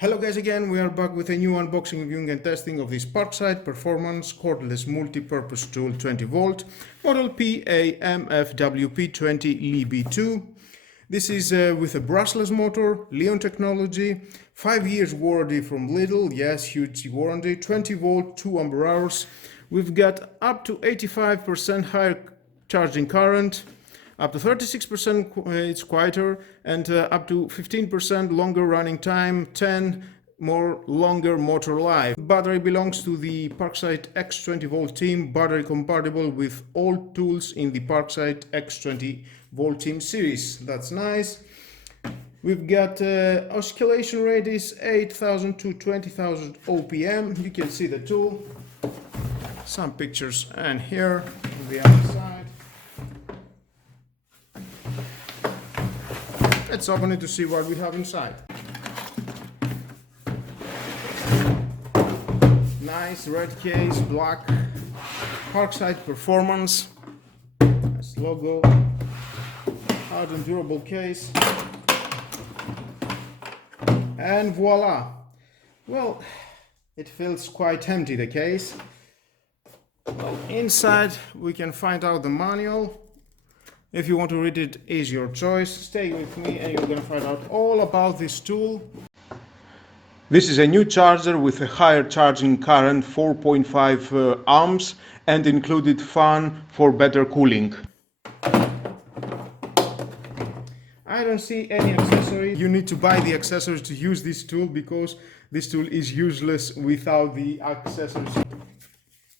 Hello guys, again we are back with a new unboxing, reviewing and testing of this Parkside Performance Cordless Multi-Purpose Tool 20 volt model PAMFWP 20 LB2. This is with a brushless motor, Leon technology, 5 years warranty from Lidl, yes, huge warranty, 20 volt, 2 ampere hours. We've got up to 85% higher charging current, up to 36% it's quieter, and up to 15% longer running time, 10 more longer motor life. Battery belongs to the Parkside X20 volt team, battery compatible with all tools in the Parkside X20 volt team series. That's nice. We've got oscillation rate is 8,000 to 20,000 OPM. You can see the tool. Some pictures and here on the other side. Let's open it to see what we have inside. Nice red case, black, Parkside Performance, nice logo, hard and durable case, and voila! Well, it feels quite empty, the case. Well, inside we can find out the manual. If you want to read it, is your choice. Stay with me and you're going to find out all about this tool. This is a new charger with a higher charging current, 4.5 amps, and included fan for better cooling. I don't see any accessories. You need to buy the accessories to use this tool because this tool is useless without the accessories.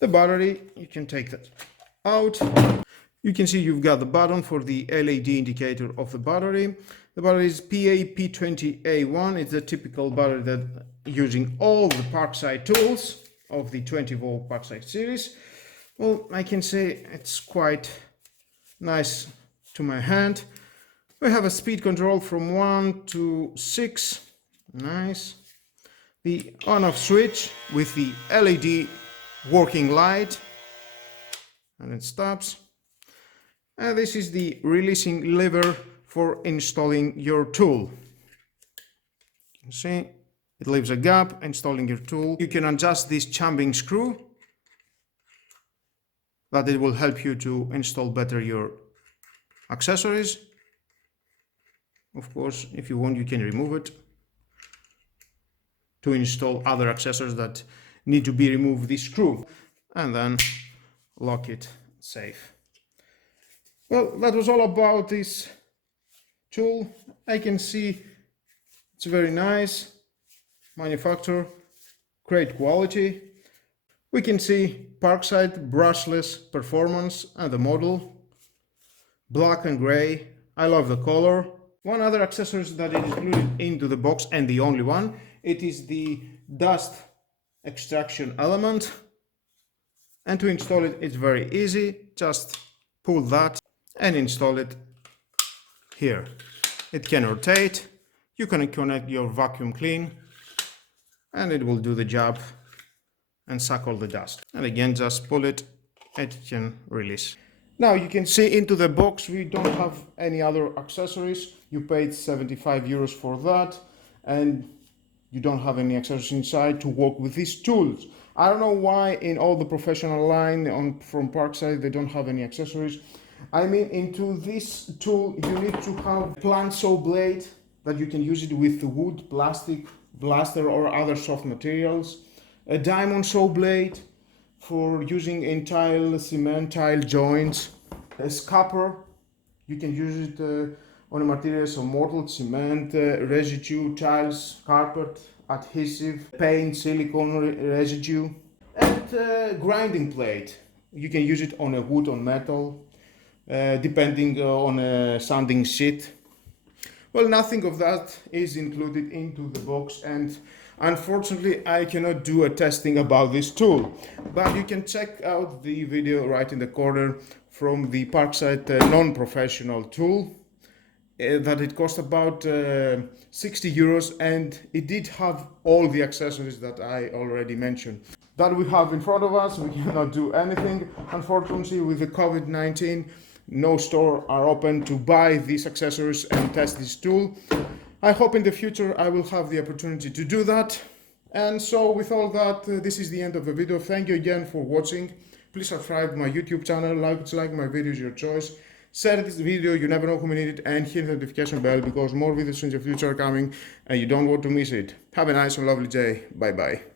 The battery, you can take that out. You can see you've got the button for the LED indicator of the battery. The battery is PAP20A1. It's a typical battery that using all the Parkside tools of the 20 volt Parkside series. Well, I can say it's quite nice to my hand. We have a speed control from 1 to 6. Nice. The on-off switch with the LED working light. And it stops. And this is the releasing lever for installing your tool. You can see it leaves a gap installing your tool. You can adjust this champing screw, that it will help you to install better your accessories. Of course, if you want, you can remove it to install other accessories that need to be removed, this screw, and then lock it safe. Well, that was all about this tool. I can see it's very nice, manufacturer, great quality. We can see Parkside brushless performance and the model, black and gray. I love the color. One other accessory that is included into the box, and the only one, it is the dust extraction element. And to install it, it's very easy. Just pull that and install it here. It can rotate. You can connect your vacuum clean and it will do the job and suck all the dust. And again, just pull it and it can release. Now you can see into the box we don't have any other accessories. You paid 75 euros for that and you don't have any accessories inside to work with these tools. I don't know why in all the professional line from Parkside they don't have any accessories. I mean, into this tool you need to have plant saw blade that you can use it with the wood, plastic, blaster or other soft materials. A diamond saw blade for using in tile, cement, tile joints. A scupper, you can use it on materials of mortar, cement, residue, tiles, carpet, adhesive, paint, silicone residue. And grinding plate, you can use it on a wood, on metal. Depending on a sanding sheet. Well, nothing of that is included into the box, and unfortunately I cannot do a testing about this tool, but you can check out the video right in the corner from the Parkside non-professional tool that it cost about 60 euros, and it did have all the accessories that I already mentioned. That we have in front of us, we cannot do anything, unfortunately, with the COVID-19. No store are open to buy these accessories and test this tool. I hope in the future I will have the opportunity to do that. And so with all that, this is the end of the video. Thank you again for watching. Please subscribe to my YouTube channel, like my videos, your choice. Share this video, you never know who may need it, and hit the notification bell because more videos in the future are coming and you don't want to miss it. Have a nice and lovely day. Bye bye.